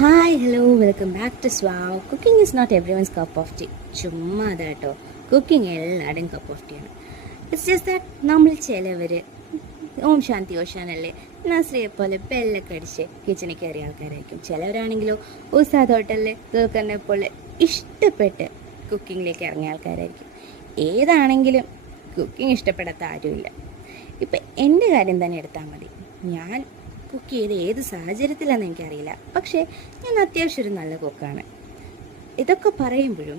Hi hello welcome back to സ്വാവ്. Cooking is not everyone's cup of tea. ചുമ്മാ അതാട്ടോ, cooking എല്ലാവരുടെയും cup of tea ആണ്. It's just that നമ്മൾ ചിലവർ ഓം ശാന്തി ഓശാനല്ലേ നസ്രിയെ പോലെ ബെല്ലൊക്കെ അടിച്ച് കിച്ചണിൽ കയറിയ ആൾക്കാരായിരിക്കും. ചിലവരാണെങ്കിലോ ഉസ്താദ് ഹോട്ടലിൽ കേൾക്കുന്ന പോലെ ഇഷ്ടപ്പെട്ട് കുക്കിങ്ങിലേക്ക് ഇറങ്ങിയ ആൾക്കാരായിരിക്കും. ഏതാണെങ്കിലും കുക്കിംഗ് ഇഷ്ടപ്പെടാത്ത ആരുമില്ല. ഇപ്പം എൻ്റെ കാര്യം തന്നെ എടുത്താൽ മതി. ഞാൻ കുക്ക് ചെയ്ത് ഏത് സാഹചര്യത്തിലാണെന്ന് എനിക്കറിയില്ല, പക്ഷേ ഞാൻ അത്യാവശ്യം ഒരു നല്ല കുക്കാണ്. ഇതൊക്കെ പറയുമ്പോഴും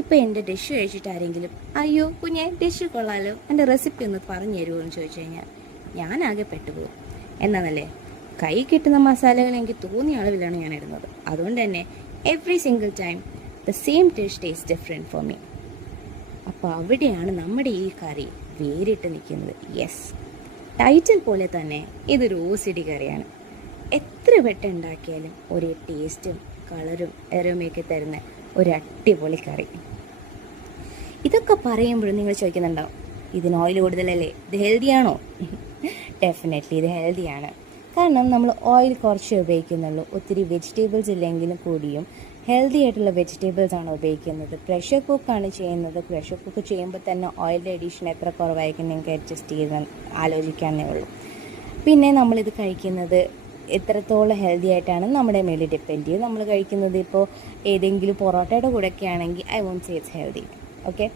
ഇപ്പം എൻ്റെ ഡിഷ് കഴിച്ചിട്ട് ആരെങ്കിലും അയ്യോ കുഞ്ഞെ ഡിഷ് കൊള്ളാലോ, എൻ്റെ റെസിപ്പി ഒന്ന് പറഞ്ഞു തരുമോ എന്ന് ചോദിച്ചു കഴിഞ്ഞാൽ ഞാനാകെ പെട്ടുപോകും. എന്നാണല്ലേ, കൈ കിട്ടുന്ന മസാലകൾ എനിക്ക് തോന്നിയ അളവിലാണ് ഞാൻ ഇടുന്നത്. അതുകൊണ്ട് തന്നെ every single time the same dish taste different for me. അപ്പോൾ അവിടെയാണ് നമ്മുടെ ഈ കറി വേറിട്ട് നിൽക്കുന്നത്. യെസ്, ടൈറ്റിൽ പോലെ തന്നെ ഇതൊരു ഓസിഡി കറിയാണ്. എത്ര വട്ടം ഉണ്ടാക്കിയാലും ഒരേ ടേസ്റ്റും കളറും എറമയൊക്കെ തരുന്ന ഒരു അടിപൊളി കറി. ഇതൊക്കെ പറയുമ്പോഴും നിങ്ങൾ ചോദിക്കുന്നുണ്ടാവും, ഇതിന് ഓയിൽ കൂടുതലല്ലേ, ഇത് ഹെൽത്തിയാണോ? ഡെഫിനറ്റ്ലി ഇത് ഹെൽത്തിയാണ്. കാരണം നമ്മൾ ഓയിൽ കുറച്ച് ഉപയോഗിക്കുന്നുള്ളൂ. ഒത്തിരി വെജിറ്റബിൾസ് ഇല്ലെങ്കിലും കൂടിയും ഹെൽത്തി ആയിട്ടുള്ള വെജിറ്റബിൾസ് ആണ് ഉപയോഗിക്കുന്നത്. പ്രഷർ കുക്കാണ് ചെയ്യുന്നത്. പ്രഷർ കുക്ക് ചെയ്യുമ്പോൾ തന്നെ ഓയിലിൻ്റെ എഡീഷൻ എത്ര കുറവായിരിക്കും നിങ്ങൾക്ക് അഡ്ജസ്റ്റ് ചെയ്ത് ആലോചിക്കാനേ ഉള്ളൂ. പിന്നെ നമ്മളിത് കഴിക്കുന്നത് എത്രത്തോളം ഹെൽത്തി ആയിട്ടാണ് നമ്മുടെ മേലിൽ ഡിപ്പെൻഡ് ചെയ്ത്. നമ്മൾ കഴിക്കുന്നത് ഇപ്പോൾ ഏതെങ്കിലും പൊറോട്ടയുടെ കൂടെയൊക്കെ ആണെങ്കിൽ I won't say it's healthy, okay.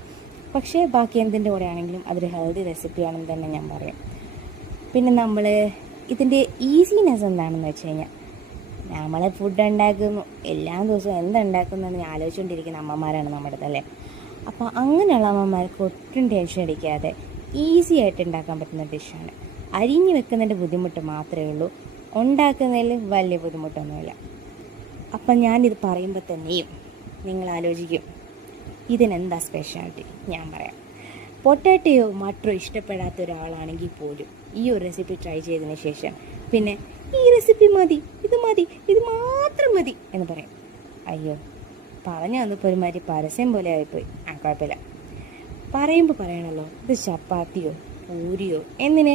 പക്ഷേ ബാക്കി എന്തിൻ്റെ കൂടെ ആണെങ്കിലും അതൊരു ഹെൽത്തി റെസിപ്പിയാണെന്ന് തന്നെ ഞാൻ പറയും. പിന്നെ നമ്മൾ ഇതിൻ്റെ ഈസിനെസ് എന്താണെന്ന് വെച്ച് കഴിഞ്ഞാൽ, നമ്മൾ ഫുഡ് ഉണ്ടാക്കുന്നു, എല്ലാ ദിവസവും എന്തുണ്ടാക്കുന്നതെന്ന് ആലോചിച്ചുകൊണ്ടിരിക്കുന്ന അമ്മമാരാണ് നമ്മുടെ അല്ലേ. അപ്പോൾ അങ്ങനെയുള്ള അമ്മമാർക്ക് ഒട്ടും ടെൻഷൻ അടിക്കാതെ ഈസി ആയിട്ട് ഉണ്ടാക്കാൻ പറ്റുന്ന ഡിഷാണ്. അരിഞ്ഞു വെക്കുന്നതിൻ്റെ ബുദ്ധിമുട്ട് മാത്രമേ ഉള്ളൂ, ഉണ്ടാക്കുന്നതിൽ വലിയ ബുദ്ധിമുട്ടൊന്നുമില്ല. അപ്പം ഞാനിത് പറയുമ്പോൾ തന്നെയും നിങ്ങൾ ആലോചിക്കും ഇതിനെന്താ സ്പെഷ്യാലിറ്റി. ഞാൻ പറയാം. പൊട്ടാറ്റയോ മറ്റോ ഇഷ്ടപ്പെടാത്ത ഒരാളാണെങ്കിൽ പോലും ഈ ഒരു റെസിപ്പി ട്രൈ ചെയ്തതിന് ശേഷം പിന്നെ ഈ റെസിപ്പി മതി, ഇത് മാത്രം മതി എന്ന് പറയും. അയ്യോ, പറഞ്ഞു വന്നപ്പോൾ ഒരുമാതിരി പരസ്യം പോലെ ആയിപ്പോയി. കുഴപ്പമില്ല, പറയുമ്പോൾ പറയണമല്ലോ, ഇത് ചപ്പാത്തിയോ പൂരിയോ എന്തിന്,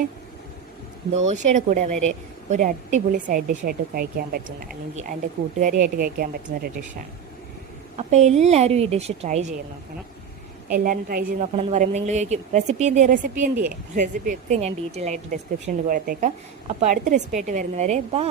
ദോശയുടെ കൂടെ വരെ ഒരു അടിപൊളി സൈഡ് ഡിഷായിട്ട് കഴിക്കാൻ പറ്റുന്ന, അല്ലെങ്കിൽ അതിൻ്റെ കൂട്ടുകാരിയായിട്ട് കഴിക്കാൻ പറ്റുന്ന ഒരു ഡിഷാണ്. അപ്പോൾ എല്ലാവരും ഈ ഡിഷ് ട്രൈ ചെയ്ത് നോക്കണം. എല്ലാവരും ട്രൈ ചെയ്ത് നോക്കണം എന്ന് പറയുമ്പോൾ നിങ്ങൾ ചോദിക്കും റെസിപ്പിയൊക്കെ ഞാൻ ഡീറ്റെയിൽ ആയിട്ട് ഡിസ്ക്രിപ്ഷനിൽ കൊടുത്തേക്കാം. അപ്പോൾ അടുത്ത റെസിപ്പി ആയിട്ട് വരുന്നവരെ ബൈ.